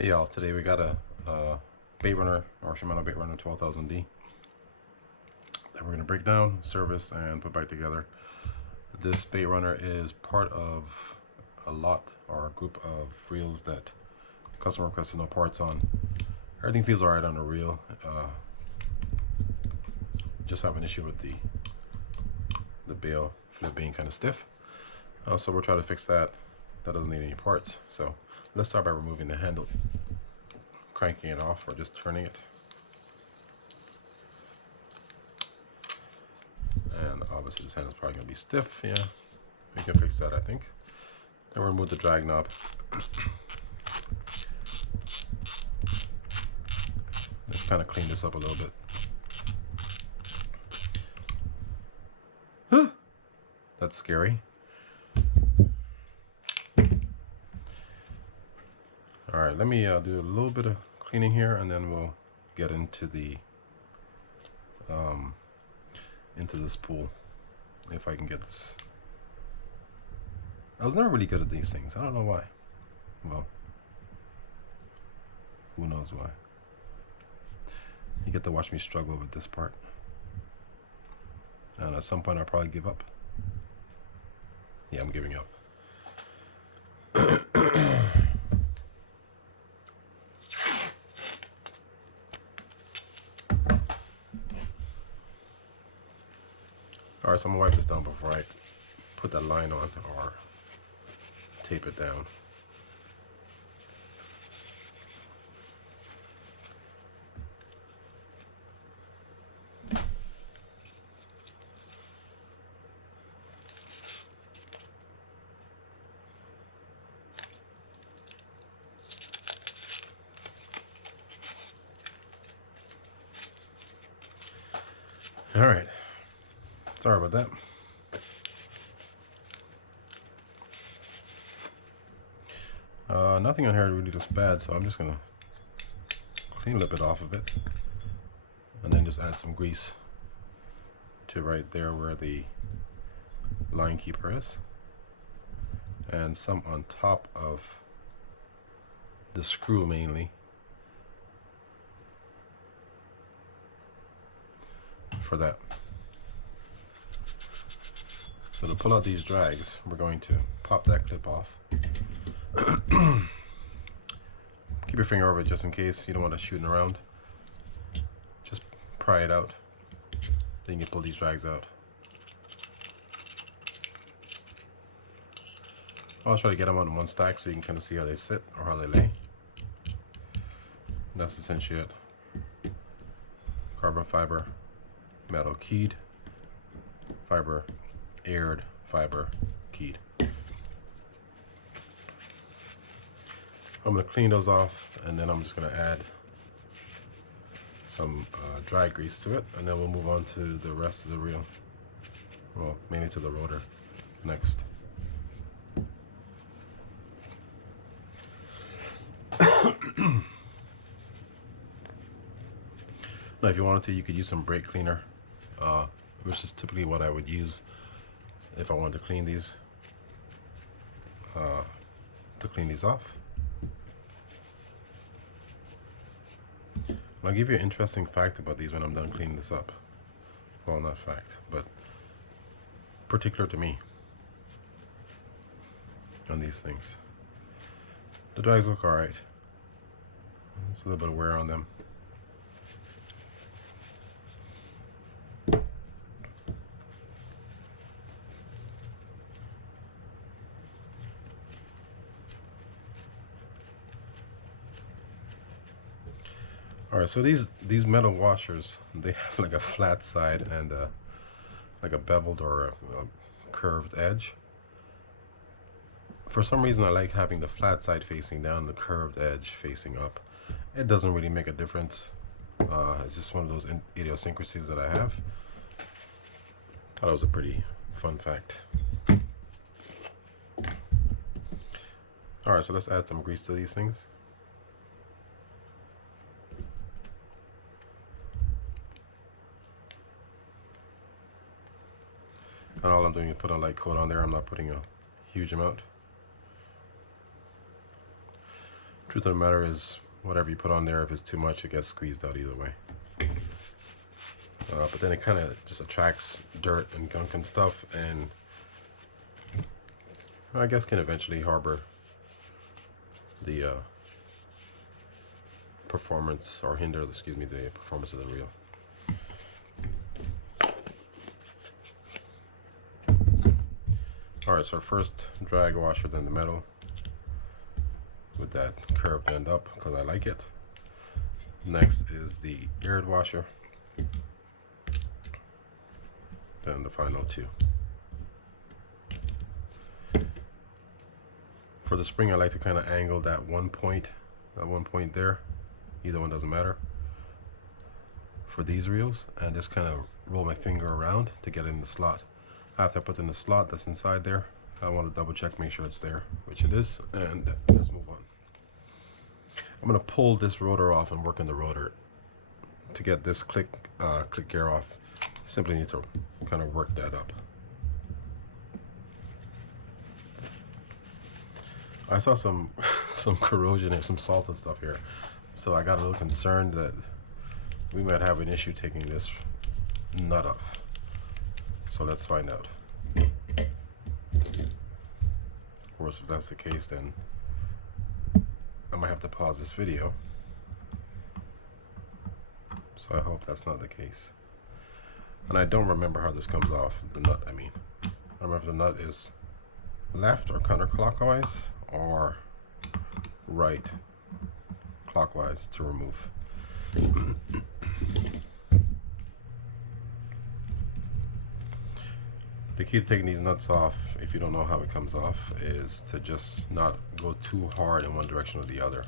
Hey y'all, today we got a Baitrunner or Shimano Baitrunner 12,000D that we're going to break down, service, and put back together. This Baitrunner is part of a lot or a group of reels that the customer requested no parts on. Everything feels alright on the reel. Just have an issue with the bail flip being kind of stiff. So we'll try to fix that. That doesn't need any parts. So let's start by removing the handle, cranking it off or just turning it. And obviously this handle is probably going to be stiff. Yeah, we can fix that, I think. Then we'll remove the drag knob. Let's kind of clean this up a little bit. That's scary. All right, let me do a little bit of cleaning here, and then we'll get into this pool, if I can get this. I was never really good at these things. I don't know why. Well, who knows why. You get to watch me struggle with this part, and at some point I'll probably give up. Yeah, I'm giving up. All right, so I'm gonna wipe this down before I put that line on or tape it down. All right. Sorry about that. Nothing on here really looks bad, so I'm just gonna clean a little bit off of it and then just add some grease to right there where the line keeper is, and some on top of the screw mainly for that. So to pull out these drags, we're going to pop that clip off. Keep your finger over it just in case you don't want to shooting around. Just pry it out. Then you can pull these drags out. I'll try to get them on one stack so you can kind of see how they sit or how they lay. That's essentially it. Carbon fiber, metal keyed, fiber aired, fiber keyed. I'm going to clean those off, and then I'm just going to add some dry grease to it, and then we'll move on to the rest of the reel. Well, mainly to the rotor next. Now, if you wanted to, you could use some brake cleaner, which is typically what I would use if I wanted to clean these off. I'll give you an interesting fact about these when I'm done cleaning this up. Well, not fact, but particular to me on these things. The drags look alright. There's a little bit of wear on them. Alright, so these metal washers, they have like a flat side and like a beveled or a curved edge. For some reason I like having the flat side facing down, the curved edge facing up. It doesn't really make a difference. It's just one of those idiosyncrasies that I have. Thought it was a pretty fun fact. Alright, so let's add some grease to these things. And all I'm doing is put a light coat on there. I'm not putting a huge amount. Truth of the matter is, whatever you put on there, if it's too much, it gets squeezed out either way. But then it kind of just attracts dirt and gunk and stuff, and I guess can eventually harbor the performance, or hinder, excuse me, the performance of the reel. Alright, so first drag washer, then the metal with that curved end up because I like it. Next is the aired washer, then the final two. For the spring, I like to kind of angle that one point there. Either one doesn't matter for these reels, and just kind of roll my finger around to get it in the slot. After I put in the slot that's inside there, I want to double check, make sure it's there, which it is, and let's move on. I'm going to pull this rotor off and work on the rotor. To get this click gear off, simply need to kind of work that up. I saw some corrosion and some salt and stuff here, so I got a little concerned that we might have an issue taking this nut off. So let's find out. Of course, if that's the case, then I might have to pause this video. So I hope that's not the case. And I don't remember how this comes off, the nut, I mean. I don't remember if the nut is left or counterclockwise or right clockwise to remove. The key to taking these nuts off, if you don't know how it comes off, is to just not go too hard in one direction or the other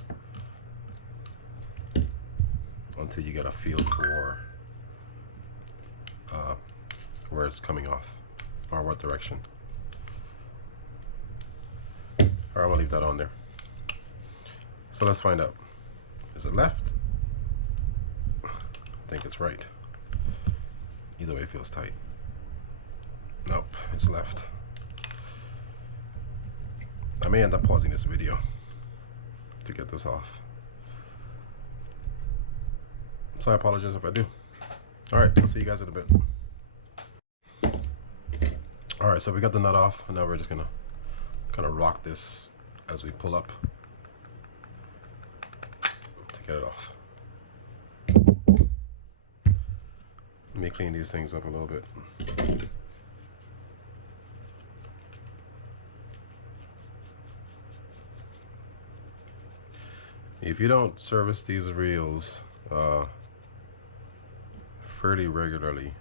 until you get a feel for where it's coming off or what direction. Alright, I'm gonna leave that on there. So let's find out. Is it left? I think it's right. Either way, it feels tight. Nope, it's left. I may end up pausing this video to get this off, so I apologize if I do. Alright, I'll see you guys in a bit. Alright, so we got the nut off, and now we're just gonna kind of rock this as we pull up to get it off. Let me clean these things up a little bit. If you don't service these reels fairly regularly,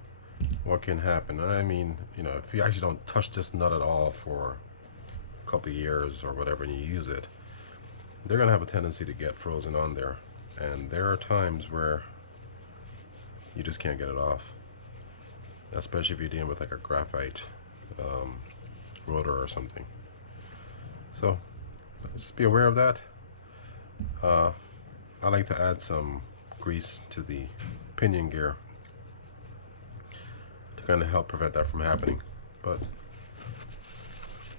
what can happen? I mean, you know, if you actually don't touch this nut at all for a couple of years or whatever, and you use it, they're gonna have a tendency to get frozen on there, and there are times where you just can't get it off, especially if you're dealing with like a graphite rotor or something. So just be aware of that. I like to add some grease to the pinion gear to kind of help prevent that from happening, but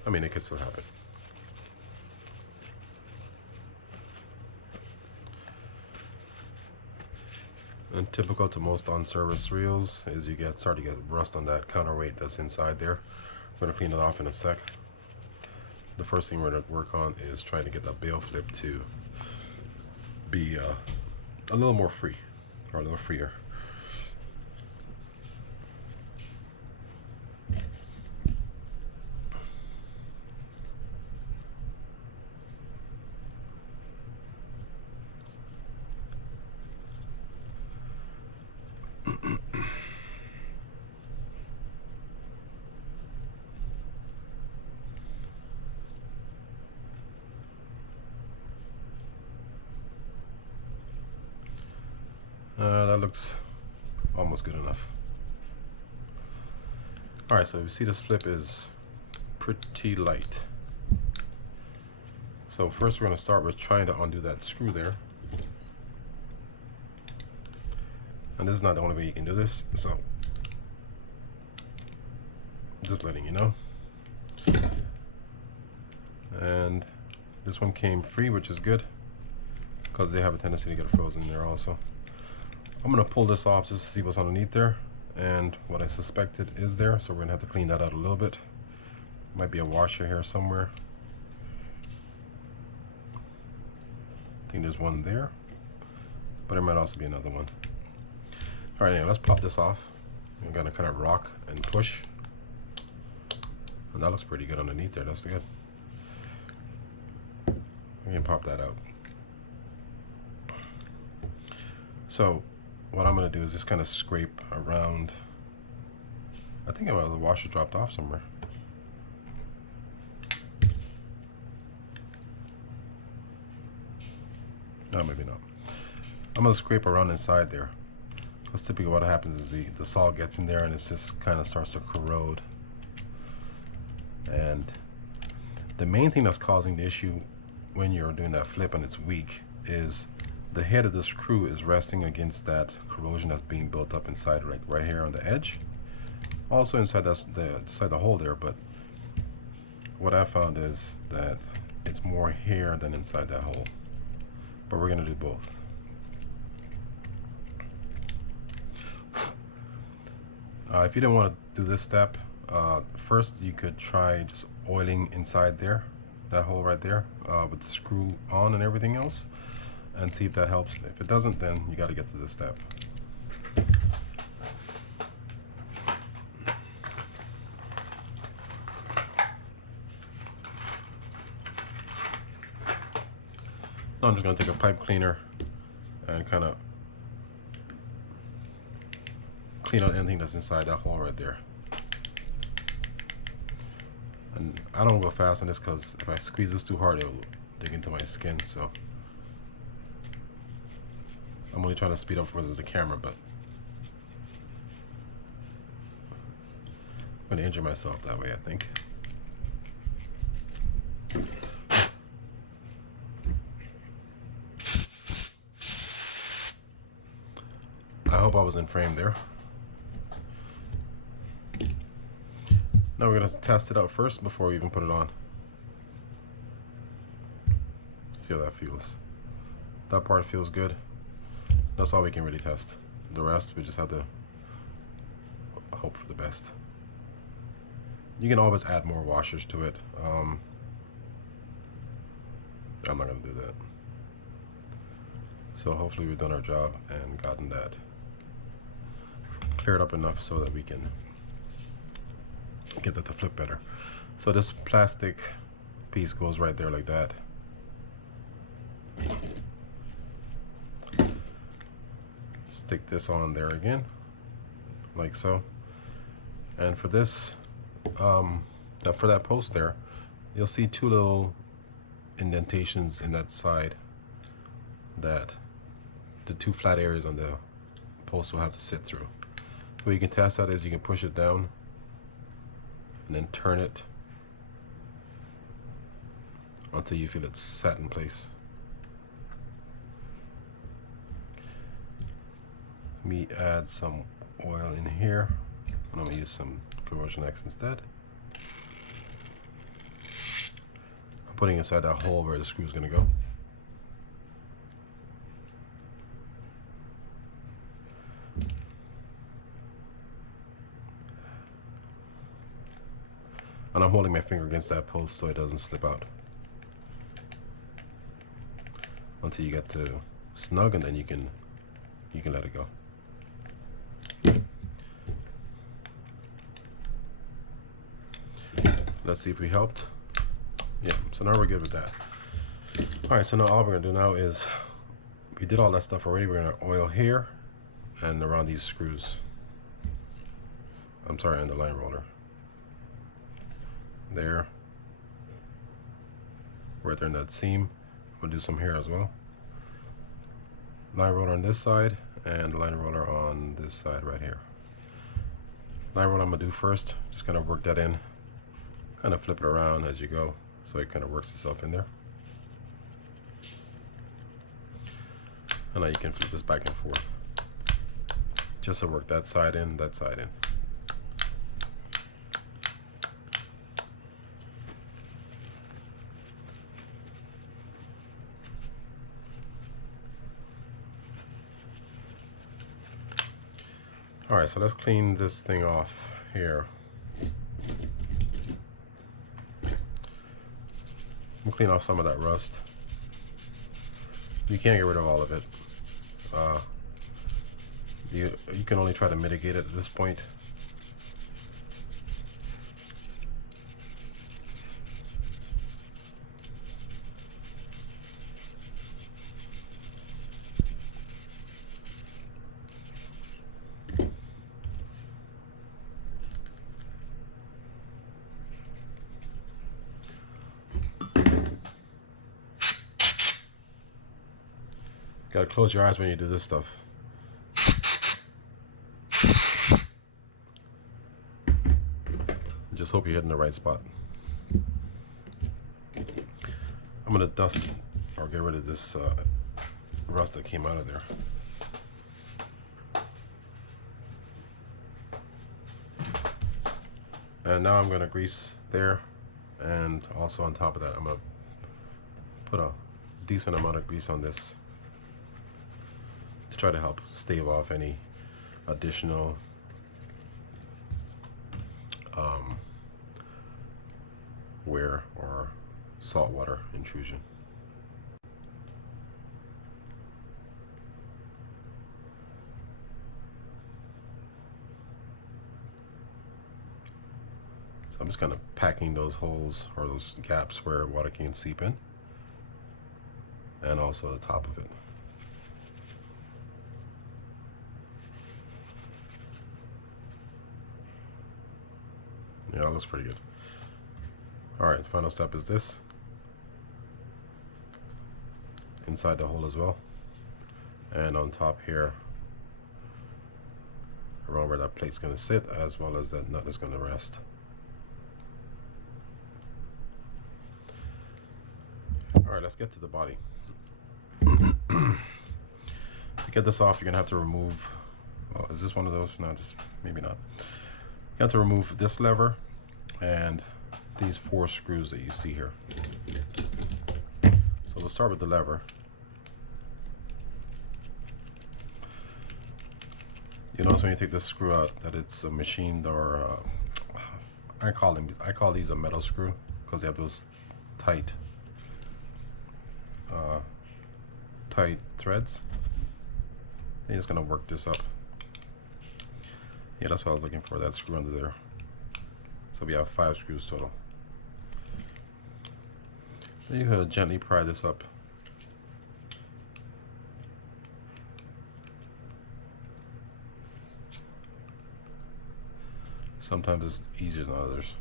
I mean, it could still happen. And typical to most on-service reels is you start to get rust on that counterweight that's inside there. We're going to clean it off in a sec. The first thing we're going to work on is trying to get that bail flip to be a little more free, or a little freer. That looks almost good enough. Alright, so you see this flip is pretty light. So first we're going to start with trying to undo that screw there. And this is not the only way you can do this, so just letting you know. And this one came free, which is good. because they have a tendency to get frozen in there also. I'm gonna pull this off just to see what's underneath there, and what I suspected is there, so we're gonna have to clean that out a little bit. Might be a washer here somewhere. I think there's one there, but there might also be another one. All right, anyway, let's pop this off. I'm gonna kind of rock and push, and that looks pretty good underneath there. That's good. We can pop that out. So what I'm gonna do is just kind of scrape around. I think the washer dropped off somewhere. No, maybe not. I'm gonna scrape around inside there. That's typically what happens is the salt gets in there and it just kind of starts to corrode. And the main thing that's causing the issue when you're doing that flip and it's weak is the head of the screw is resting against that corrosion that's being built up inside, like right here on the edge. Also inside the hole there, but what I found is that it's more here than inside that hole. But we're gonna do both. If you didn't want to do this step, first you could try just oiling inside there, that hole right there, with the screw on and everything else, and see if that helps. If it doesn't, then you got to get to this step. Now I'm just going to take a pipe cleaner and kind of clean out anything that's inside that hole right there. And I don't go fast on this because if I squeeze this too hard, it'll dig into my skin. So I'm only trying to speed up for the camera, but I'm going to injure myself that way, I think. I hope I was in frame there. Now we're going to test it out first before we even put it on. See how that feels. That part feels good. That's all we can really test. The rest, we just have to hope for the best. You can always add more washers to it. I'm not going to do that. So hopefully we've done our job and gotten that cleared up enough so that we can get that to flip better. So this plastic piece goes right there like that. Stick this on there again, like so. And for this, for that post there, you'll see two little indentations in that side that the two flat areas on the post will have to sit through. The way you can test that is you can push it down and then turn it until you feel it's set in place. Let me add some oil in here. I'm going to use some Corrosion X instead. I'm putting inside that hole where the screw is going to go. And I'm holding my finger against that post so it doesn't slip out. Until you get to snug, and then you can let it go. Let's see if we helped. Yeah, so now we're good with that. Alright, so now all we're gonna do now is, we did all that stuff already. We're gonna oil here and around these screws. I'm sorry, and the line roller. There. Right there in that seam. I'm gonna do some here as well. Line roller on this side and line roller on this side right here. Line roller I'm gonna do first. Just kind of work that in. Kind of flip it around as you go so it kind of works itself in there. And now you can flip this back and forth. Just to work that side in, that side in. Alright, so let's clean this thing off here. We'll clean off some of that rust. You can't get rid of all of it. You can only try to mitigate it at this point. Gotta close your eyes when you do this stuff. Just hope you're hitting the right spot. I'm gonna dust or get rid of this rust that came out of there. And now I'm gonna grease there, and also on top of that I'm gonna put a decent amount of grease on this to try to help stave off any additional wear or saltwater intrusion. So I'm just kind of packing those holes or those gaps where water can seep in, and also the top of it. Yeah, that looks pretty good. Alright, the final step is this. Inside the hole as well. And on top here, around where that plate's going to sit, as well as that nut is going to rest. Alright, let's get to the body. To get this off, you're going to have to remove, well, is this one of those? No, this, maybe not. You have to remove this lever and these 4 screws that you see here. So we'll start with the lever. You notice when you take this screw out that it's a machined, or I call these a metal screw because they have those tight threads. You're just gonna work this up. Yeah, that's what I was looking for, that screw under there. So we have 5 screws total. Then you can gently pry this up. Sometimes it's easier than others.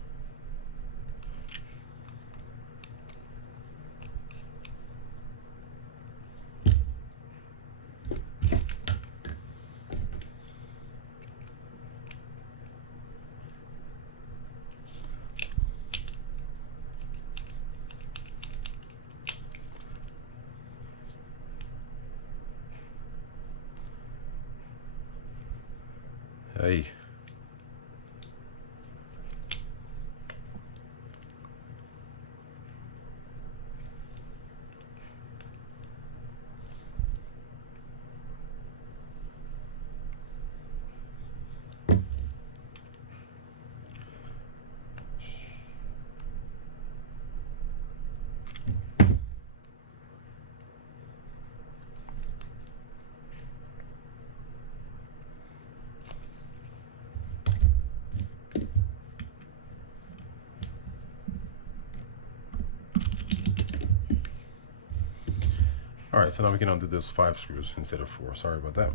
Hey. Alright, so now we can undo those 5 screws instead of 4. Sorry about that.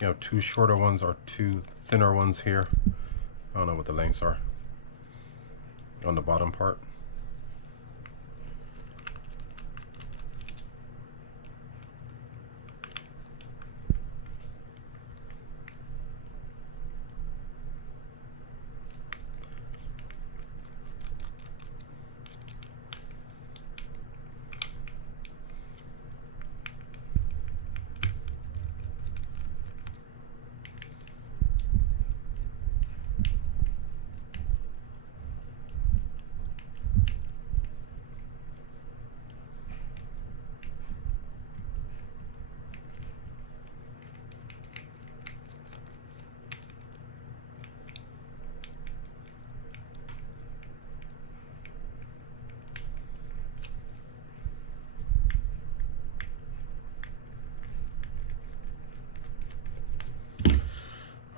You have 2 shorter ones or 2 thinner ones here. I don't know what the lengths are on the bottom part.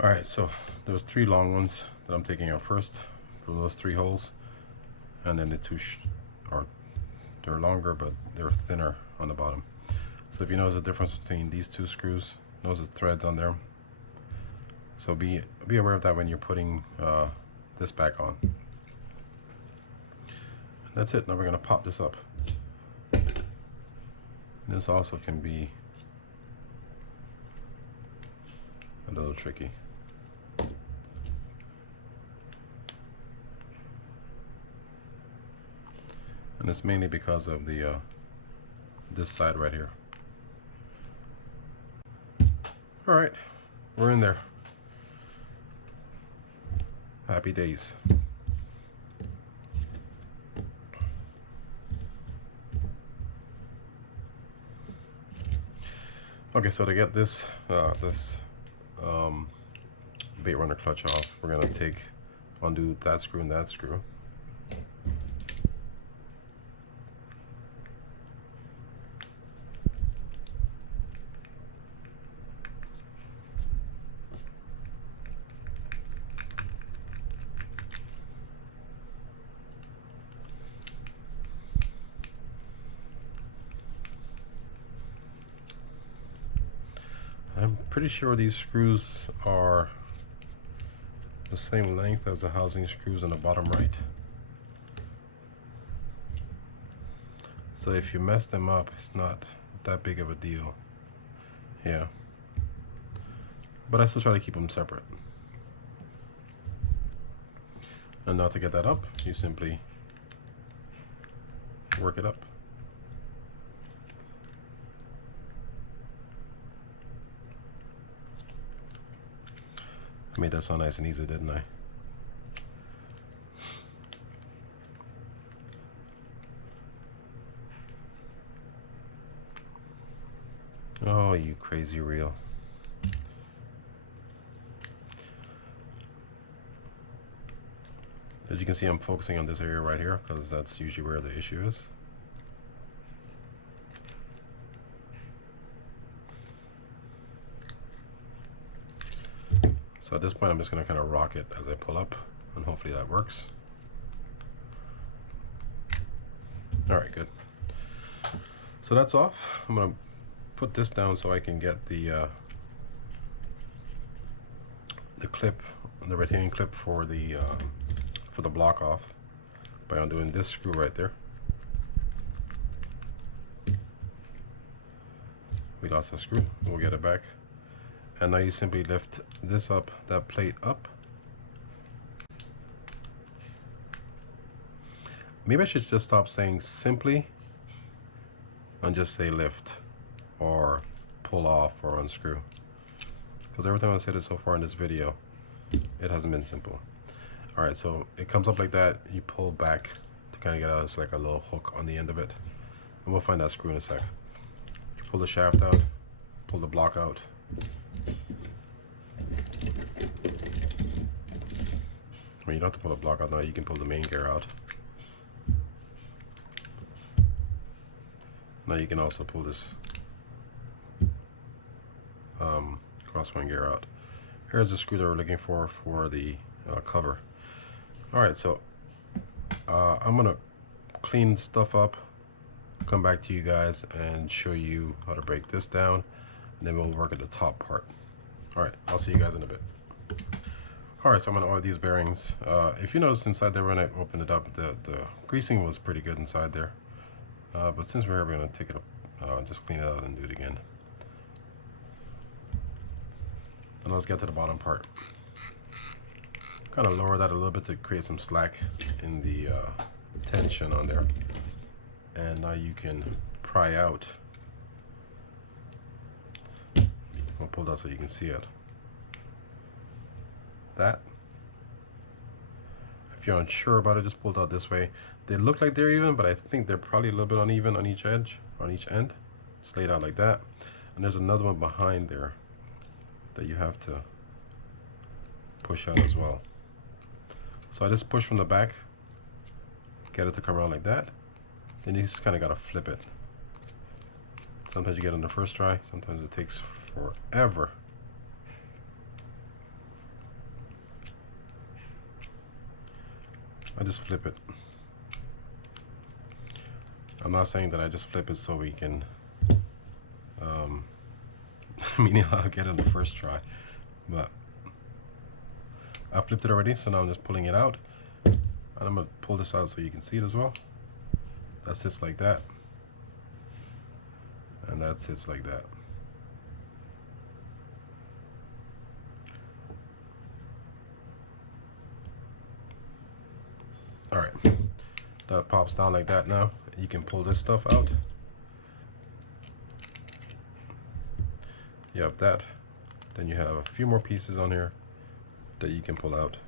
All right, so there's 3 long ones that I'm taking out first for those 3 holes, and then the 2 they're longer but they're thinner on the bottom. So if you notice the difference between these 2 screws, those are threads on there. So be aware of that when you're putting this back on. And that's it. Now we're going to pop this up. This also can be a little tricky. And it's mainly because of the this side right here. All right, we're in there. Happy days. Okay, so to get this Baitrunner clutch off, we're gonna undo that screw and that screw. I'm pretty sure these screws are the same length as the housing screws on the bottom right. So if you mess them up, it's not that big of a deal. Yeah. But I still try to keep them separate. And now to get that up, you simply work it up. I made that sound nice and easy, didn't I? Oh, you crazy reel. As you can see, I'm focusing on this area right here because that's usually where the issue is. So at this point, I'm just going to kind of rock it as I pull up, and hopefully that works. All right, good. So that's off. I'm going to put this down so I can get the clip, the retaining clip for the block off by undoing this screw right there. We lost a screw. We'll get it back. And now you simply lift this up, that plate up. Maybe I should just stop saying simply and just say lift or pull off or unscrew. Because every time I've said it so far in this video, it hasn't been simple. All right, so it comes up like that. You pull back to kind of get out. It's like a little hook on the end of it. And we'll find that screw in a sec. You pull the shaft out, pull the block out. Well, you don't have to pull the block out now. You can pull the main gear out. Now you can also pull this crosswind gear out. Here's the screw that we're looking for the cover. All right, so I'm gonna clean stuff up, come back to you guys and show you how to break this down, and then we'll work at the top part. All right, I'll see you guys in a bit. All right, so I'm gonna oil these bearings. If you notice inside there when I opened it up, the greasing was pretty good inside there. But since we're here, we're gonna take it up, just clean it out and do it again. And let's get to the bottom part. Kind of lower that a little bit to create some slack in the tension on there. And now you can pry out. I'll pull that so you can see it. That. If you're unsure about it, just pull it out this way. They look like they're even, but I think they're probably a little bit uneven on each edge, on each end. Just lay it out like that. And there's another one behind there that you have to push out as well. So I just push from the back, get it to come around like that. Then you just kind of got to flip it. Sometimes you get it on the first try, sometimes it takes forever. I just flip it. I'm not saying that I just flip it so we can meaning I'll get it on the first try, but I flipped it already, so now I'm just pulling it out, and I'm gonna pull this out so you can see it as well. That sits like that, and that sits like that. All right, that pops down like that. Now you can pull this stuff out. You have that. Then you have a few more pieces on here that you can pull out.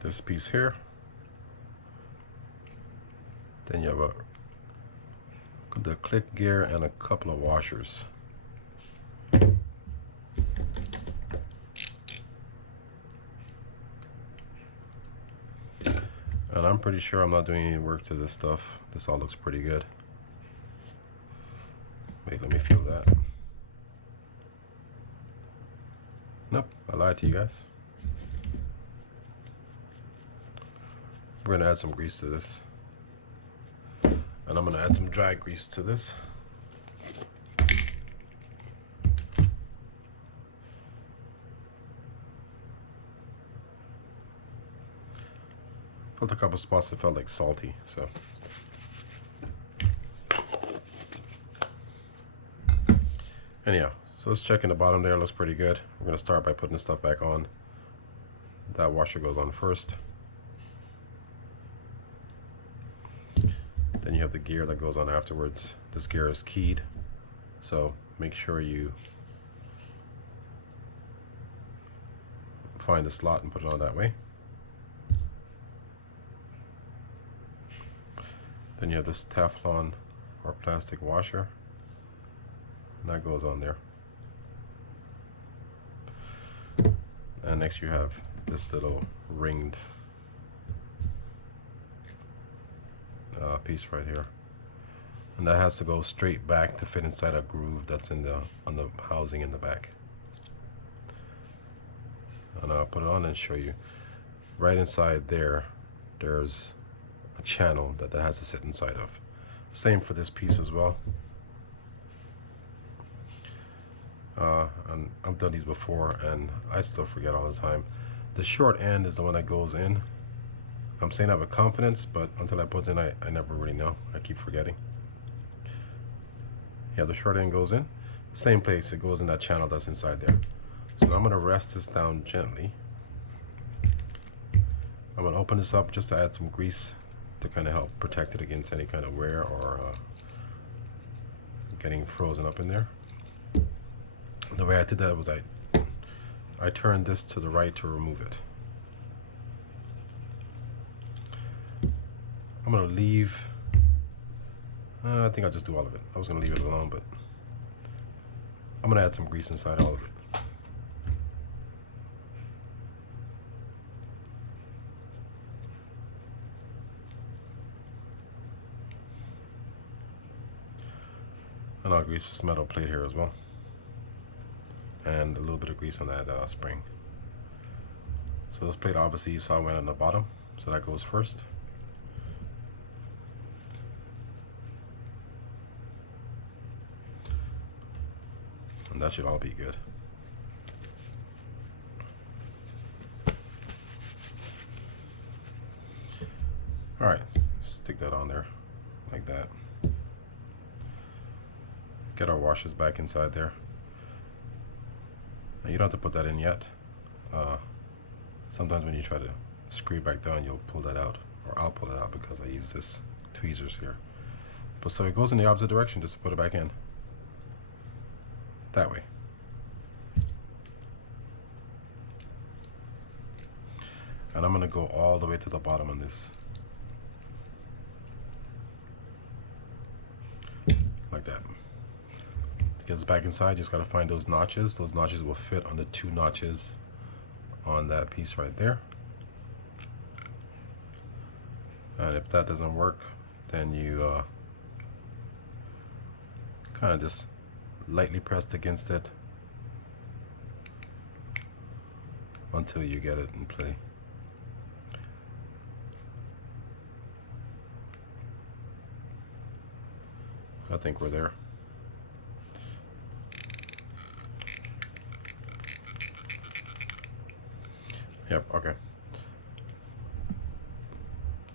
This piece here. Then you have the click gear and a couple of washers. And I'm pretty sure I'm not doing any work to this stuff. This all looks pretty good. Wait, let me feel that. Nope, I lied to you guys. We're gonna add some grease to this. And I'm gonna add some dry grease to this. Felt a couple spots that felt like salty, so. Anyhow, so let's check in the bottom there. Looks pretty good. We're gonna start by putting the stuff back on. That washer goes on first. Then you have the gear that goes on afterwards. This gear is keyed, so make sure you find the slot and put it on that way. Then you have this Teflon or plastic washer, and that goes on there. And next you have this little ringed piece right here, and that has to go straight back to fit inside a groove that's on the housing in the back. And I'll put it on and show you. Right inside there, there's a channel that has to sit inside of. Same for this piece as well. And I've done these before and I still forget all the time. The short end is the one that goes in. I'm saying that with confidence, but until I put it in, I never really know. I keep forgetting. Yeah, the short end goes in. Same place, it goes in that channel that's inside there. So now I'm gonna rest this down gently. I'm gonna open this up just to add some grease to kind of help protect it against any kind of wear or getting frozen up in there. The way I did that was I turned this to the right to remove it. I'm gonna leave, I think I'll just do all of it. I was gonna leave it alone, but I'm gonna add some grease inside all of it. And I'll grease this metal plate here as well. And a little bit of grease on that spring. So this plate obviously you saw went on the bottom, so that goes first. And that should all be good. Alright, stick that on there like that. Get our washers back inside there. Now you don't have to put that in yet. Sometimes when you try to screw it back down, you'll pull that out, or I'll pull it out because I use this tweezers here. But so it goes in the opposite direction just to put it back in. That way. And I'm gonna go all the way to the bottom on this. Like that. To get this back inside, you just gotta find those notches. Those notches will fit on the two notches on that piece right there. And if that doesn't work, then you kind of just lightly pressed against it until you get it in play. I think we're there. Yep, okay.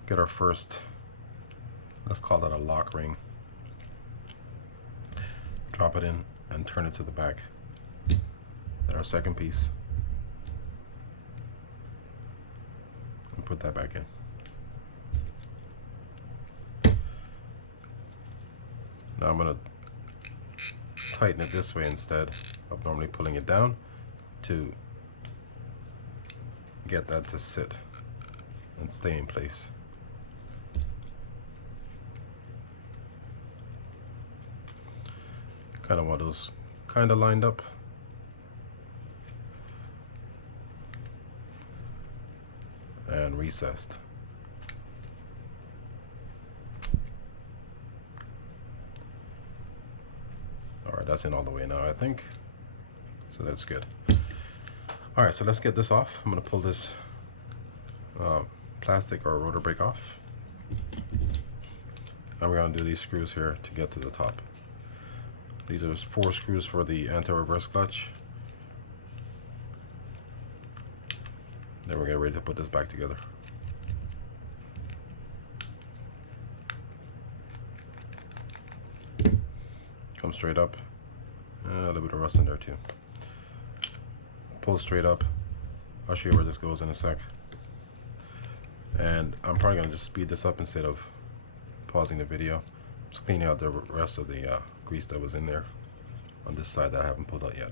Get our first, let's call that a lock ring. Drop it in and turn it to the back. Then our second piece. And put that back in. Now I'm going to tighten it this way instead of normally pulling it down to get that to sit and stay in place. Kind of want those kind of lined up. And recessed. Alright, that's in all the way now, I think. So that's good. Alright, so let's get this off. I'm going to pull this plastic or rotor brake off. And we're going to do these screws here to get to the top. These are 4 screws for the anti-reverse clutch. Then we're getting ready to put this back together. Come straight up. A little bit of rust in there too. Pull straight up. I'll show you where this goes in a sec. And I'm probably going to just speed this up instead of pausing the video. Just cleaning out the rest of the grease that was in there on this side that I haven't pulled out yet.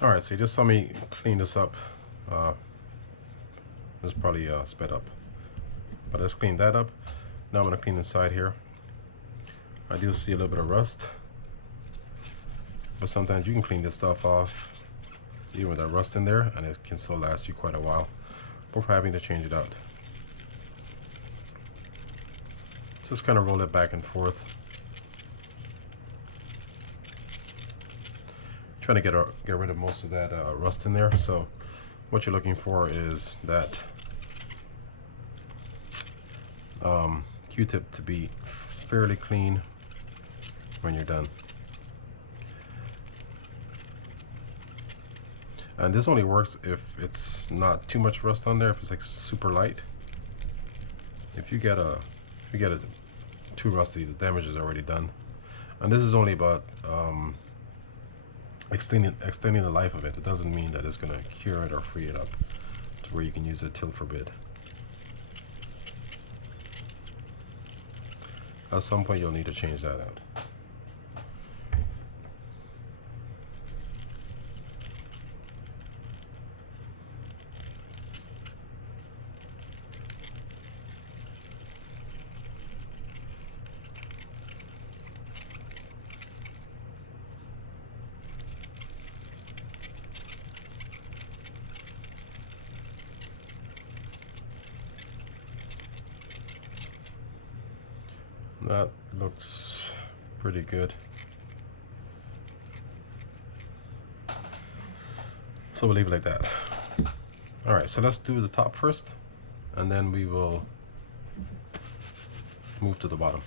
Alright, so you just saw me clean this up. It's probably sped up. But let's clean that up. Now I'm going to clean the side here. I do see a little bit of rust. But sometimes you can clean this stuff off even with that rust in there, and it can still last you quite a while before having to change it out. Just kind of roll it back and forth. Trying to get rid of most of that rust in there. So what you're looking for is that Q-tip to be fairly clean when you're done. And this only works if it's not too much rust on there, if it's like super light. If you get it too rusty, the damage is already done. And this is only about extending the life of it. It doesn't mean that it's going to cure it or free it up to where you can use it till forbid. At some point you'll need to change that out. That looks pretty good. So we'll leave it like that. Alright, so let's do the top first, and then we will move to the bottom.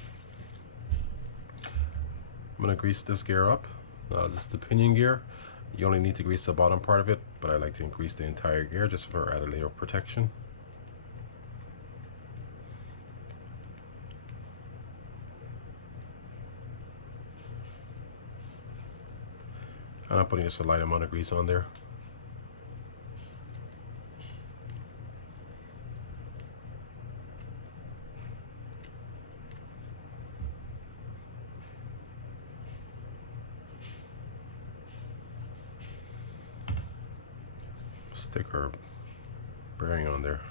I'm going to grease this gear up. This is the pinion gear. You only need to grease the bottom part of it, but I like to grease the entire gear just for added layer of protection. And I'm putting just a light amount of grease on there. Stick our bearing on there.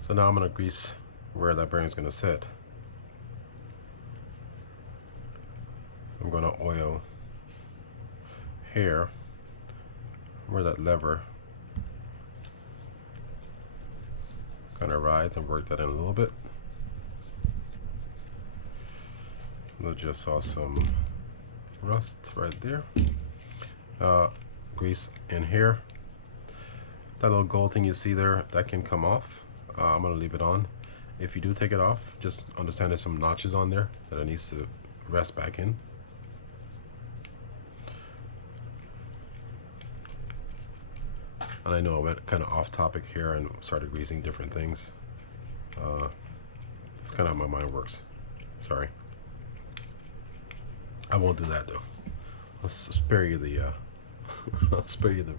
So now I'm going to grease where that bearing is going to sit. I'm going to oil here where that lever kind of rides and work that in a little bit. I just saw some rust right there. Grease in here. That little gold thing you see there, that can come off. I'm gonna leave it on. If you do take it off, just understand there's some notches on there that it needs to rest back in. And I know I went kind of off topic here and started greasing different things. It's kind of how my mind works. Sorry. I won't do that though. I'll spare you the I'll spare you the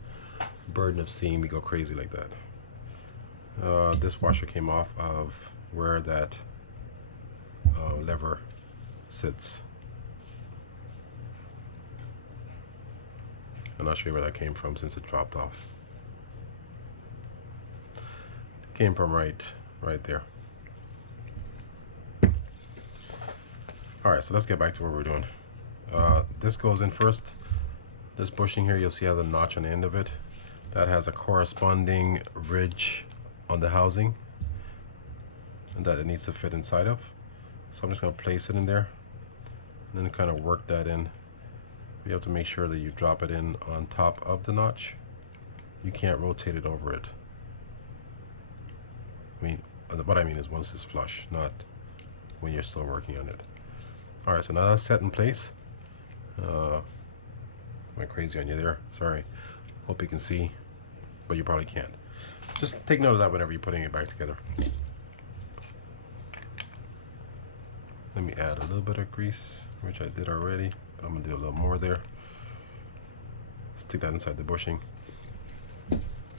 burden of seeing me go crazy like that. This washer came off of where that lever sits. I'm not sure where that came from since it dropped off. Came from right there. All right, so let's get back to what we're doing. This goes in first. This bushing here, you'll see has a notch on the end of it. That has a corresponding ridge on the housing and that it needs to fit inside of. So I'm just gonna place it in there and then kind of work that in. You have to make sure that you drop it in on top of the notch. You can't rotate it over it. I mean, what I mean is once it's flush, not when you're still working on it. All right, so now that's set in place. Went crazy on you there, sorry. Hope you can see, but you probably can't. Just take note of that whenever you're putting it back together. Let me add a little bit of grease, which I did already, but I'm gonna do a little more there. Stick that inside the bushing.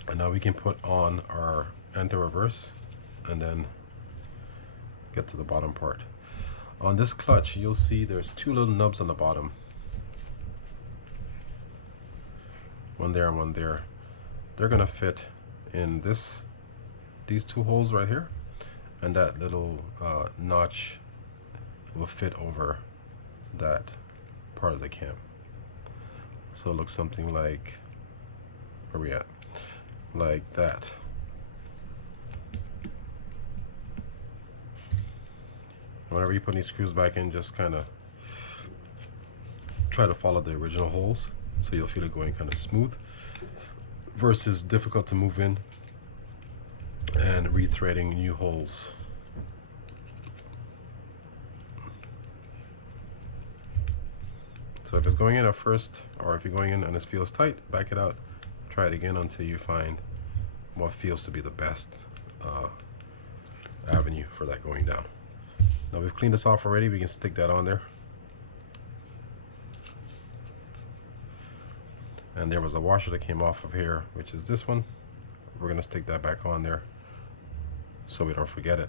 And now we can put on our anti-reverse and then get to the bottom part. On this clutch, you'll see there's two little nubs on the bottom. One there and one there. They're gonna fit in these two holes right here, and that little notch will fit over that part of the cam. So it looks something like, where we at? Like that. Whenever you put these screws back in, just kind of try to follow the original holes so you'll feel it going kind of smooth versus difficult to move in and rethreading new holes. So if it's going in at first, or if you're going in and this feels tight, back it out, try it again until you find what feels to be the best avenue for that going down. Now we've cleaned this off already, we can stick that on there. And there was a washer that came off of here, which is this one. We're gonna stick that back on there so we don't forget it.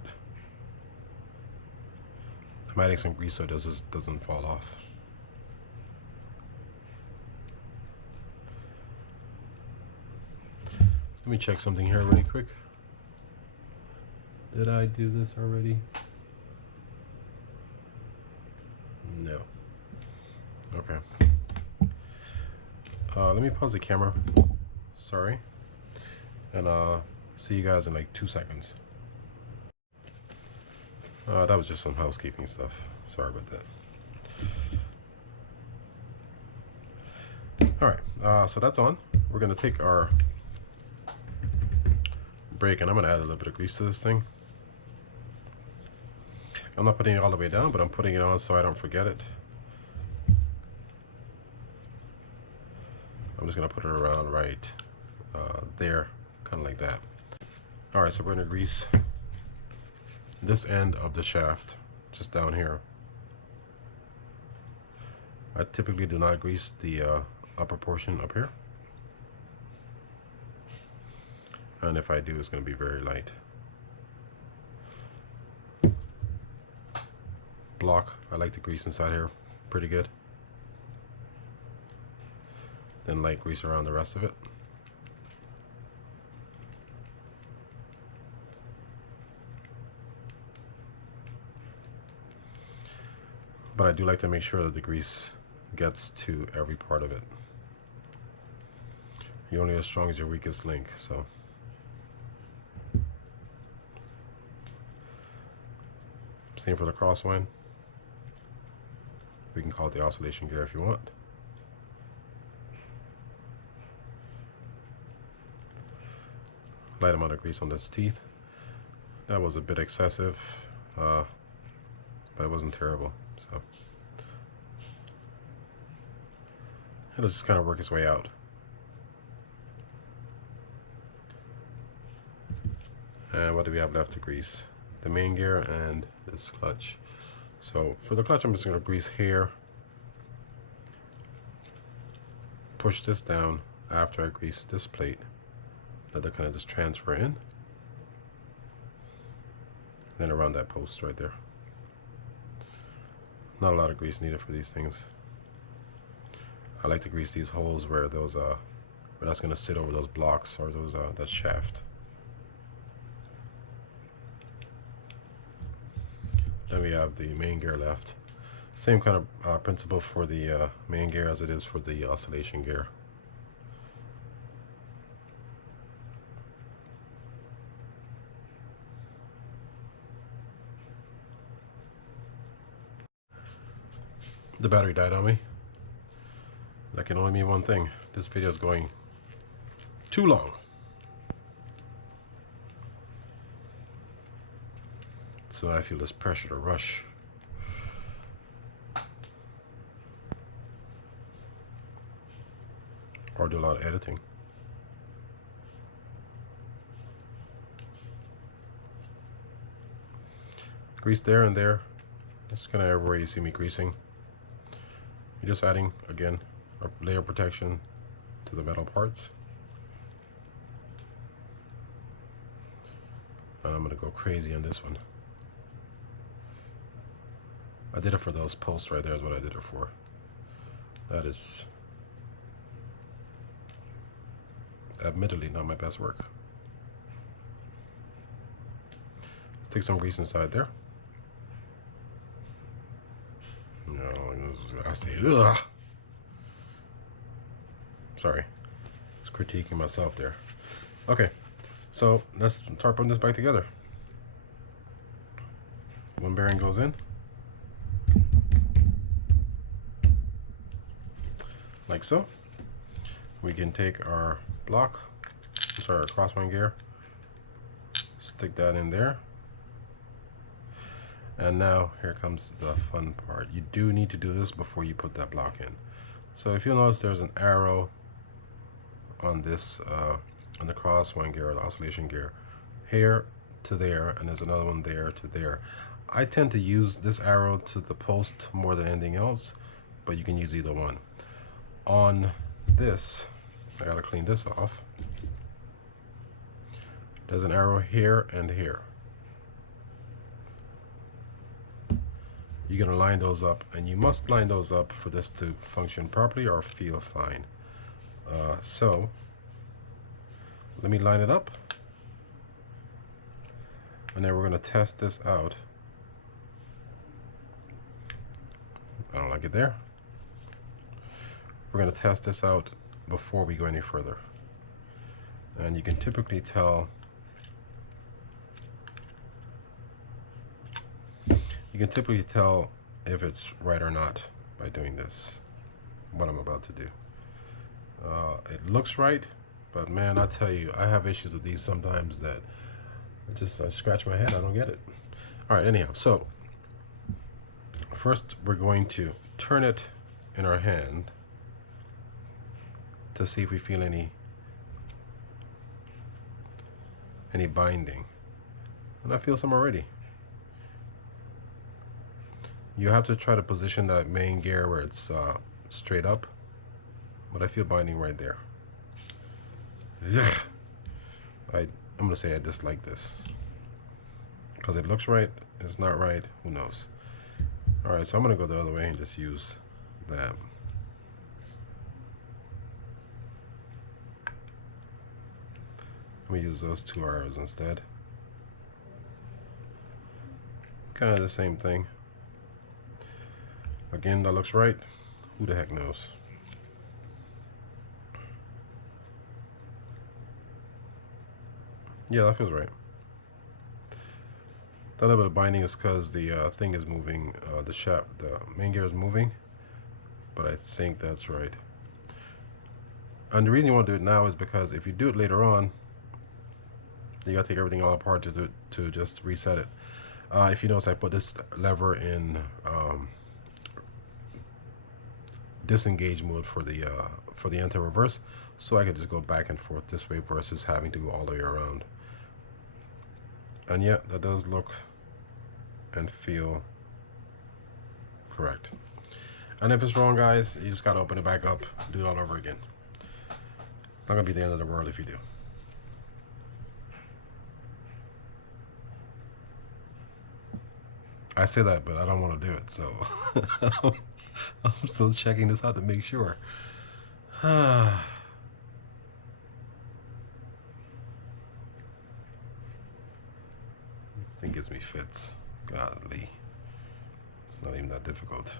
I'm adding some grease so it doesn't fall off. Let me check something here really quick. Did I do this already? No. Okay. Let me pause the camera. Sorry. And see you guys in like 2 seconds. That was just some housekeeping stuff. Sorry about that. Alright, so that's on. We're gonna take our brake and I'm gonna add a little bit of grease to this thing. I'm not putting it all the way down, but I'm putting it on so I don't forget it. I'm just gonna put it around right there, kind of like that. All right, so we're gonna grease this end of the shaft, just down here. I typically do not grease the upper portion up here. And if I do, it's gonna be very light. Block, I like to grease inside here pretty good. Then light grease around the rest of it. But I do like to make sure that the grease gets to every part of it. You're only as strong as your weakest link, so. Same for the crosswind. We can call it the oscillation gear if you want. Light amount of grease on this teeth. That was a bit excessive, but it wasn't terrible. So it'll just kind of work its way out. And what do we have left to grease? The main gear and this clutch. So for the clutch, I'm just going to grease here. Push this down after I grease this plate. Let that kind of just transfer in. Then around that post right there. Not a lot of grease needed for these things. I like to grease these holes where those where that's going to sit over those blocks or those that shaft. Then we have the main gear left. Same kind of principle for the main gear as it is for the oscillation gear. The battery died on me. That can only mean one thing. This video is going too long. So I feel this pressure to rush. Or do a lot of editing. Grease there and there. That's kind of everywhere you see me greasing. You're just adding, again, a layer of protection to the metal parts. And I'm going to go crazy on this one. I did it for those posts right there is what I did it for. That is admittedly not my best work. Let's take some grease inside there. No, I say, ugh. Sorry, just critiquing myself there. Okay, so let's start putting this back together. One bearing goes in, like so. We can take our block, sorry, our crosswind gear, stick that in there. And now here comes the fun part. You do need to do this before you put that block in. So if you'll notice, there's an arrow on this, on the crosswind gear or the oscillation gear, here to there, and there's another one there to there. I tend to use this arrow to the post more than anything else, but you can use either one. On this, I gotta clean this off. There's an arrow here and here. You're gonna line those up, and you must line those up for this to function properly or feel fine. So let me line it up, and then we're gonna test this out. I don't like it there. We're gonna test this out before we go any further. And you can typically tell, if it's right or not by doing this, what I'm about to do. It looks right, but man, I tell you, I have issues with these sometimes that I scratch my head, I don't get it. All right, anyhow, so first we're going to turn it in our hand to see if we feel any binding. And I feel some already. You have to try to position that main gear where it's straight up, but I feel binding right there. I'm gonna say I dislike this because it looks right, it's not right, who knows. All right, so I'm gonna go the other way and just use that. Let me use those two arrows instead. Kind of the same thing. Again, that looks right. Who the heck knows? Yeah, that feels right. The little bit of binding is because the thing is moving, the shaft, the main gear is moving, but I think that's right. And the reason you want to do it now is because if you do it later on, you gotta take everything all apart to just reset it. If you notice, I put this lever in disengage mode for the anti-reverse, so I could just go back and forth this way versus having to go all the way around. And yeah, that does look and feel correct. And if it's wrong, guys, you just gotta open it back up, do it all over again. It's not gonna be the end of the world if you do. I say that, but I don't want to do it, so I'm still checking this out to make sure. This thing gives me fits. Godly. It's not even that difficult.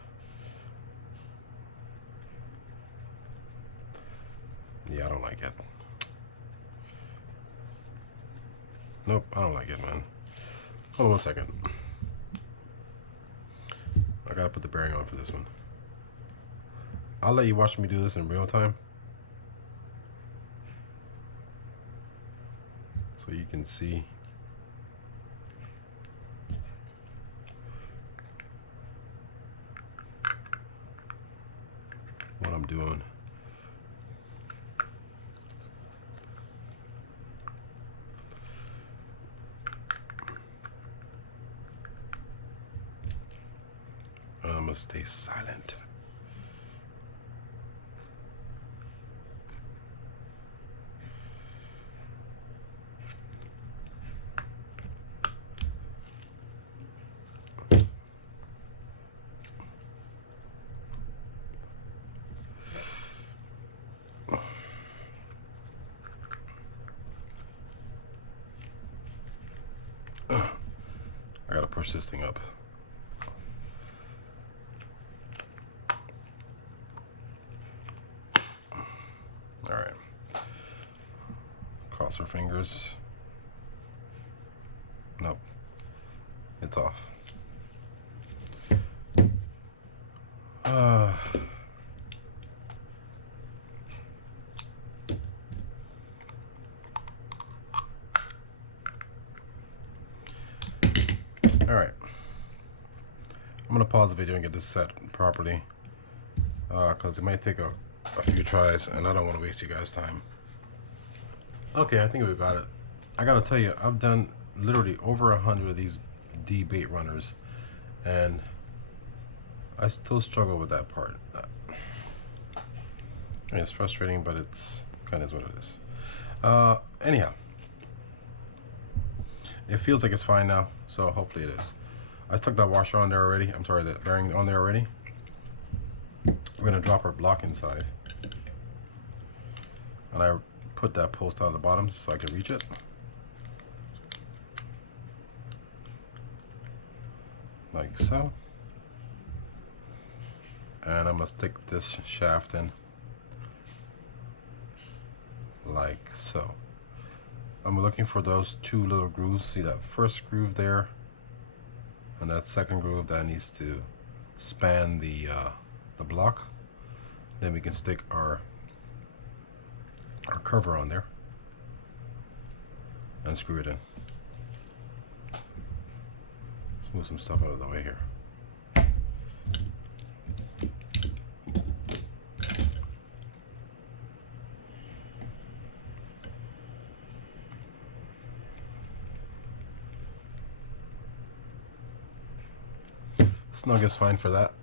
Yeah, I don't like it. Nope, I don't like it, man. Hold on 1 second. I gotta put the bearing on for this one. I'll let you watch me do this in real time, so you can see what I'm doing. I'm gonna stay silent. I gotta push this thing up. All right. Cross our fingers. Nope. It's off. All right. I'm gonna pause the video and get this set properly, because it might take a few tries, and I don't want to waste you guys' time. Okay, I think we got it. I gotta tell you, I've done literally over 100 of these D bait runners, and I still struggle with that part. I mean, it's frustrating, but it's kind of what it is. Anyhow, it feels like it's fine now, so hopefully it is. I stuck that washer on there already. I'm sorry, that bearing on there already. We're gonna drop our block inside, and I put that post on the bottom so I can reach it. Like so. And I'm gonna stick this shaft in like so. I'm looking for those two little grooves. See that first groove there, and that second groove that needs to span the block. Then we can stick our cover on there and screw it in. Let's move some stuff out of the way here. Snug is fine for that.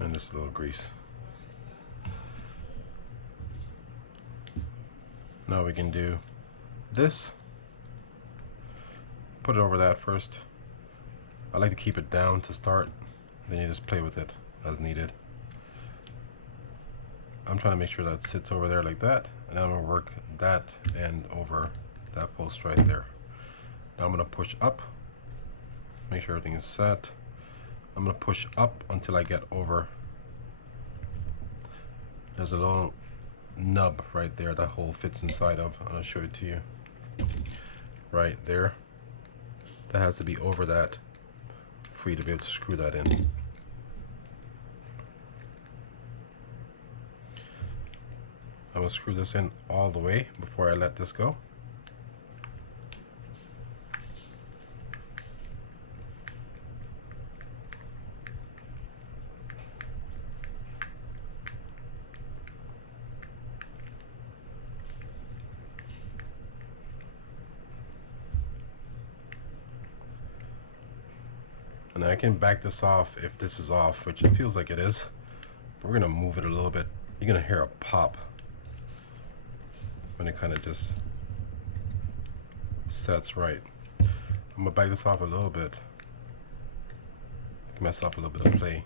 And just a little grease. Now we can do this. Put it over that first. I like to keep it down to start, then you just play with it as needed. I'm trying to make sure that sits over there like that, and then I'm going to work that end over that post right there. Now I'm going to push up, make sure everything is set. I'm going to push up until I get over. There's a little nub right there that hole fits inside of. I'll show it to you. Right there. that has to be over that for you to be able to screw that in. I'm going to screw this in all the way before I let this go. And I can back this off if this is off, which it feels like it is. But we're going to move it a little bit. You're going to hear a pop when it kind of just sets right. I'm going to back this off a little bit. Give myself a little bit of play.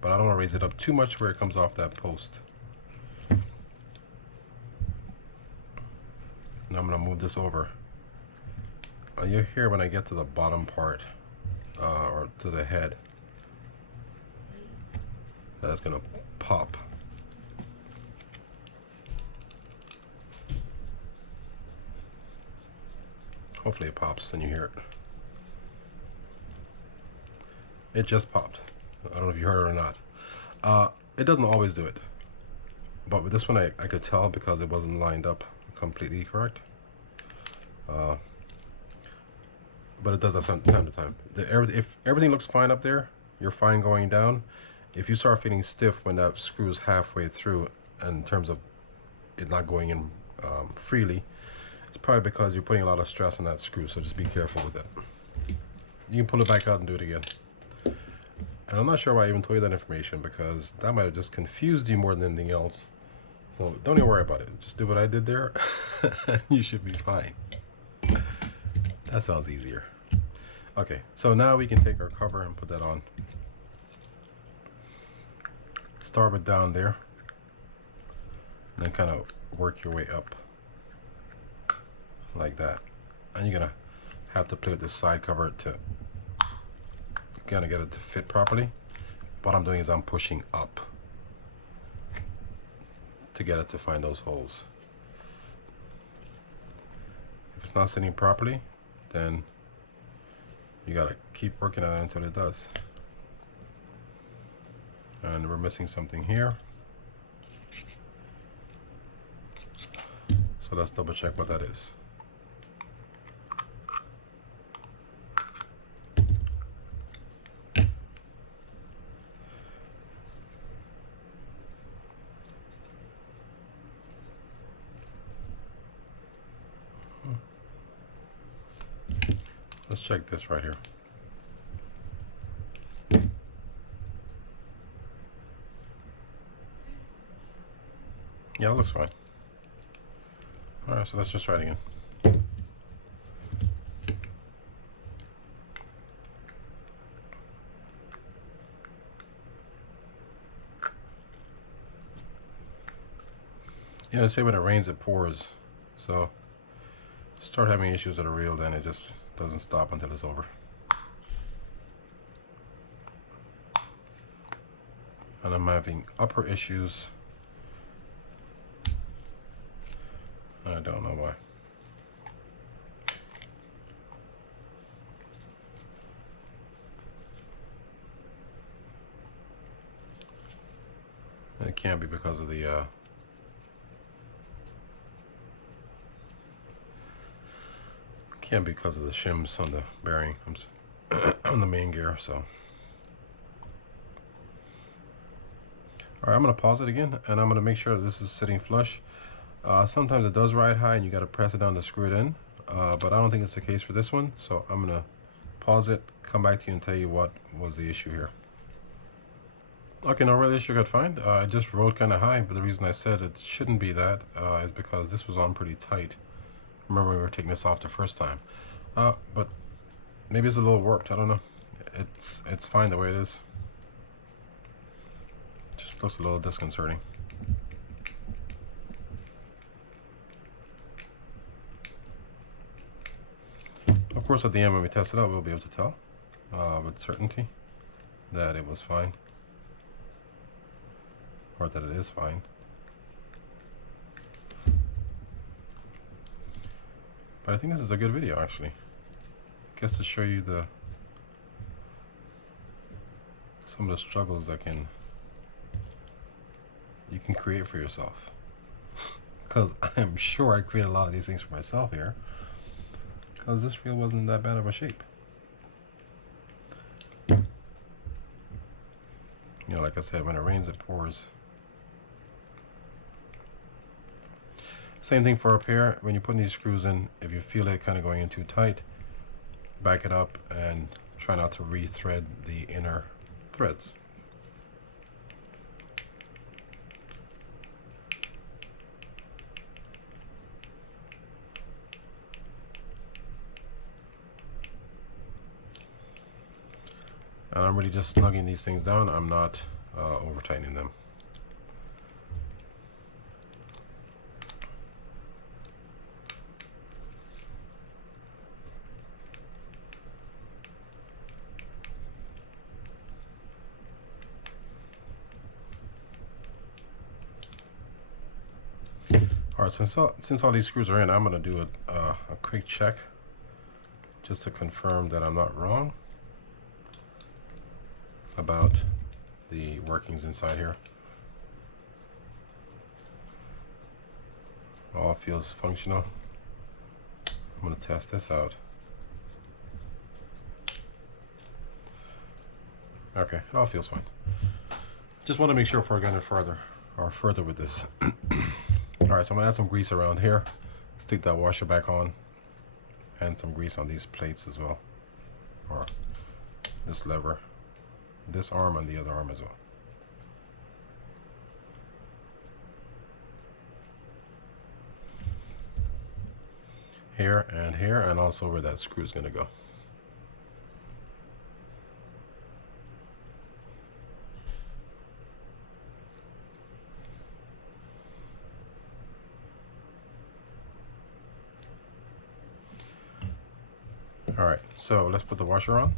But I don't want to raise it up too much where it comes off that post. Now I'm going to move this over. You'll hear when I get to the bottom part, or to the head, that's going to pop. Hopefully it pops and you hear it. It just popped. I don't know if you heard it or not. It doesn't always do it. But with this one I could tell because it wasn't lined up completely correct. But it does that from time to time. If everything looks fine up there, you're fine going down. If you start feeling stiff when that screw is halfway through, in terms of it not going in freely, it's probably because you're putting a lot of stress on that screw, so just be careful with it. You can pull it back out and do it again. And I'm not sure why I even told you that information, because that might have just confused you more than anything else. So don't even worry about it. Just do what I did there, and you should be fine. That sounds easier. Okay, so now we can take our cover and put that on. Start with down there, and then kind of work your way up like that. And you're gonna have to play with the side cover to kind of get it to fit properly. What I'm doing is I'm pushing up to get it to find those holes. If it's not sitting properly, then you gotta keep working on it until it does. And we're missing something here, so let's double check what that is. Let's check this right here. Yeah, it looks fine. Alright, so let's just try it again. Yeah, they say when it rains it pours. So start having issues with a reel, then it just doesn't stop until it's over. And I'm having upper issues. I don't know why. It can't be because of the shims on the bearing on the main gear. So all right, I'm gonna pause it again, and I'm gonna make sure that this is sitting flush. Sometimes it does ride high and you got to press it down to screw it in, but I don't think it's the case for this one. So I'm gonna pause it, come back to you and tell you what was the issue here. Okay, no real issue, got fine. It just rode kind of high, but the reason I said it shouldn't be that is because this was on pretty tight. Remember, we were taking this off the first time, but maybe it's a little warped. I don't know. It's fine the way it is. Just looks a little disconcerting. Of course, at the end when we test it out, we'll be able to tell with certainty that it was fine, or that it is fine. But I think this is a good video, actually. guess to show you some of the struggles that you can create for yourself. Because I am sure I created a lot of these things for myself here, because this reel wasn't that bad of a shape. You know, like I said, when it rains, it pours. Same thing for up here. When you're putting these screws in, if you feel it kind of going in too tight, back it up and try not to re-thread the inner threads. And I'm really just snugging these things down. I'm not over tightening them. Alright, since all these screws are in, I'm going to do a quick check just to confirm that I'm not wrong about the workings inside here. All feels functional. I'm going to test this out. Okay, it all feels fine. Just want to make sure before I go any further with this. Alright, so I'm going to add some grease around here, stick that washer back on, and some grease on these plates as well, or this lever, this arm and the other arm as well. Here, and also where that screw is going to go. Alright, so let's put the washer on.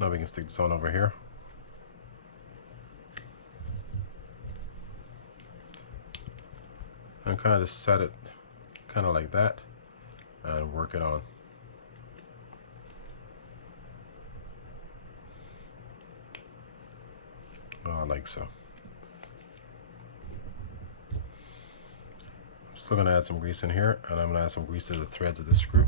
Now we can stick this on over here. And kind of just set it kind of like that and work it on. Like so. Still going to add some grease in here, and I'm going to add some grease to the threads of the screw.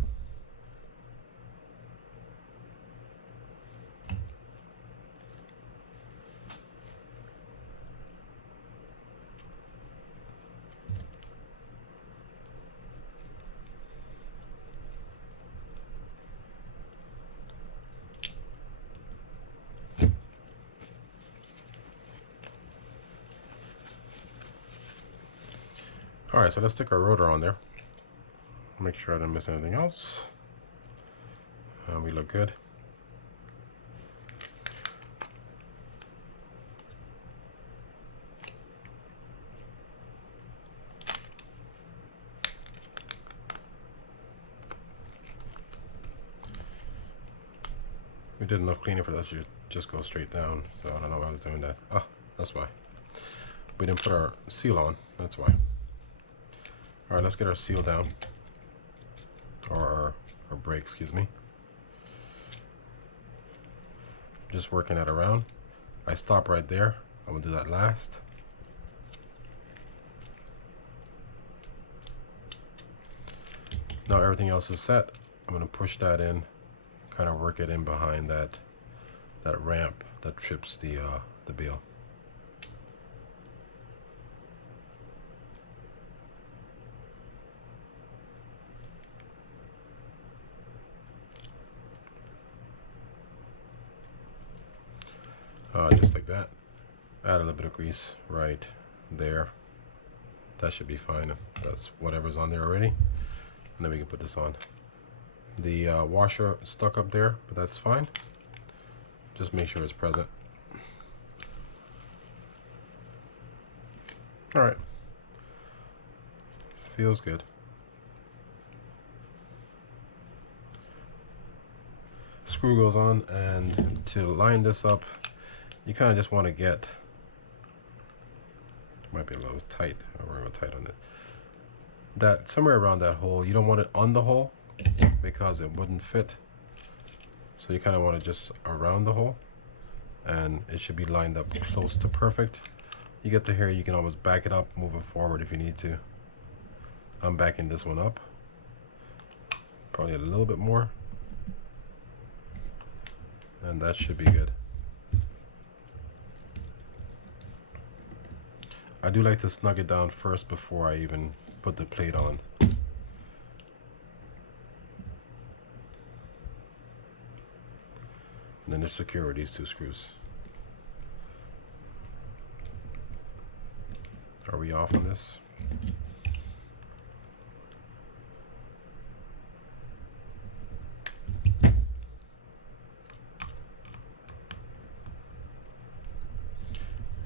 Alright, so let's stick our rotor on there. Make sure I didn't miss anything else. We look good. We did enough cleaning for that to just go straight down, so I don't know why I was doing that. Ah, that's why. We didn't put our seal on, that's why. Alright, let's get our seal down. Or our brake, excuse me. Just working that around. I stop right there. I'm gonna do that last. Now everything else is set. I'm gonna push that in, kind of work it in behind that ramp that trips the bale. Just like that. Add a little bit of grease right there. That should be fine. That's whatever's on there already. And then we can put this on. The washer stuck up there, but that's fine. Just make sure it's present. Alright. Feels good. Screw goes on, and to line this up, you kind of just want to get Might be a little tight. We're going to tight on it. That somewhere around that hole, you don't want it on the hole because it wouldn't fit. So you kind of want it just around the hole, and it should be lined up close to perfect. You get to here, you can always back it up, move it forward if you need to. I'm backing this one up, probably a little bit more, and that should be good. I do like to snug it down first before I even put the plate on. And then it's secure with these two screws. Are we off on this?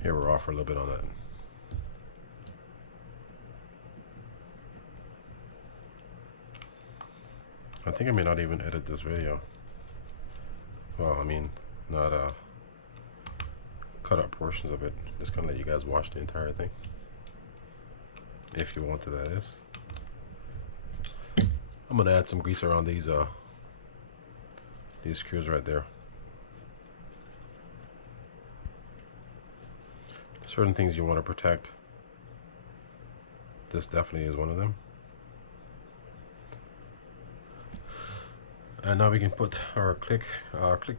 Here we're off for a little bit on that. I think I may not even edit this video. Well, I mean, not cut out portions of it. Just gonna let you guys watch the entire thing, if you want to, that is. I'm gonna add some grease around these screws right there. Certain things you want to protect. This definitely is one of them. And now we can put our click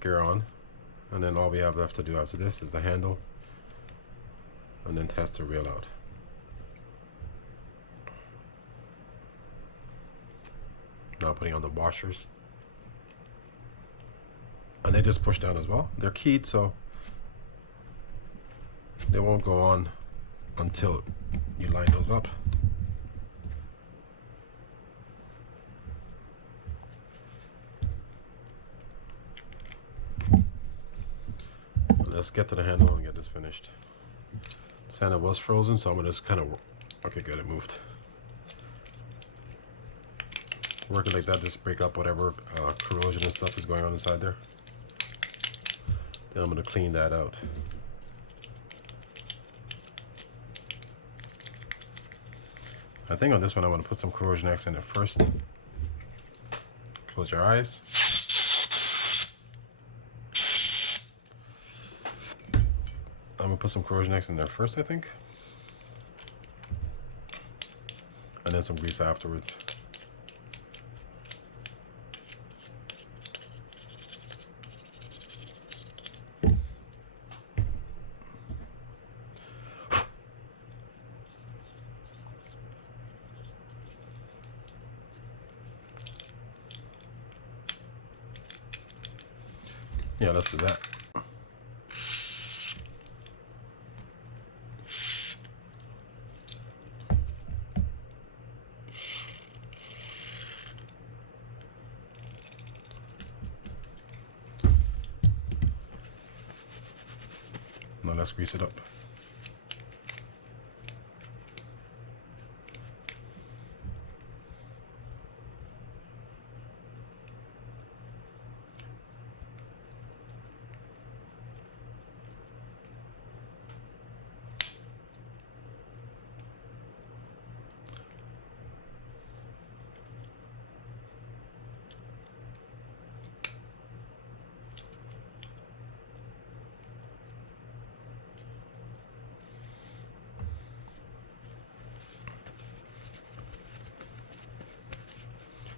gear on, and then all we have left to do after this is the handle, and then test the reel out. Now putting on the washers, and they just push down as well. They're keyed, so they won't go on until you line those up. Let's get to the handle and get this finished. This handle was frozen, so I'm gonna just kind of, okay, good, it moved. Work it like that, just break up whatever corrosion and stuff is going on inside there. Then I'm gonna clean that out. I think on this one I'm gonna put some corrosion X in it first. Close your eyes. I'm gonna put some corrosion X in there first, I think, and then some grease afterwards. Yeah, let's do that. Now let's grease it up.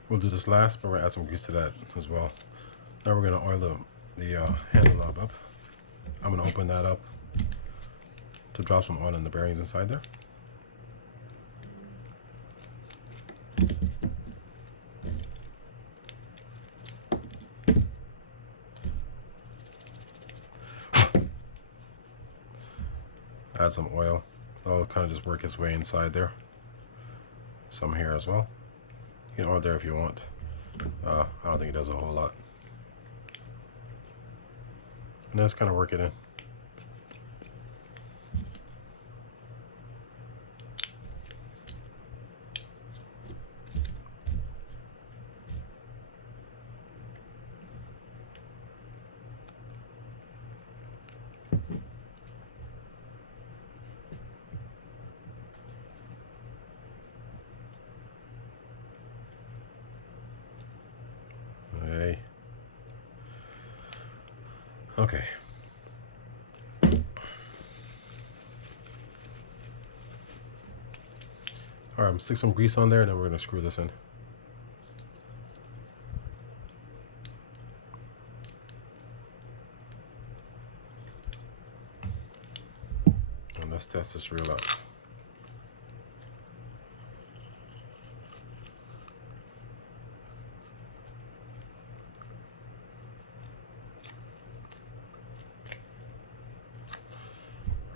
We'll do this last, but we'll add some grease to that as well. Now we're gonna oil the handle knob up. I'm gonna open that up to drop some oil in the bearings inside there. Add some oil. That'll kind of just work its way inside there. Some here as well. You can oil there if you want. I don't think it does a whole lot. And let's kind of work it in. Okay. All right, I'm stick some grease on there, and then we're gonna screw this in. And let's test this reel out.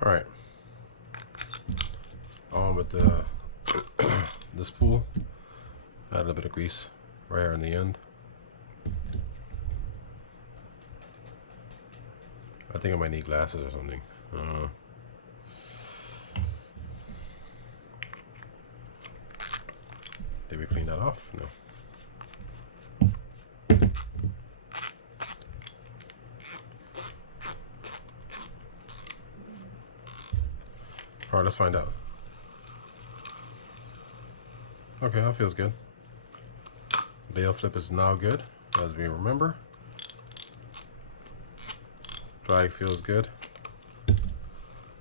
All right. On with the this spool. Add a little bit of grease right here in the end. I think I might need glasses or something. I don't know. Did we clean that off? No. All right, let's find out. Okay, that feels good. Bail flip is now good, as we remember. Drag feels good.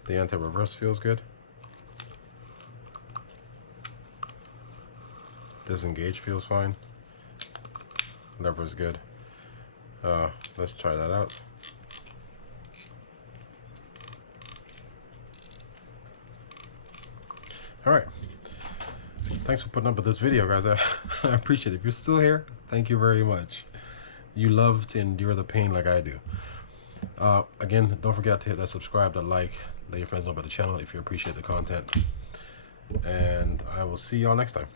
The anti-reverse feels good. Disengage feels fine. Lever is good. Let's try that out. All right. Thanks for putting up with this video, guys. I appreciate it. If you're still here, thank you very much. You love to endure the pain like I do. Again, don't forget to hit that subscribe, that like, let your friends know about the channel if you appreciate the content. And I will see y'all next time.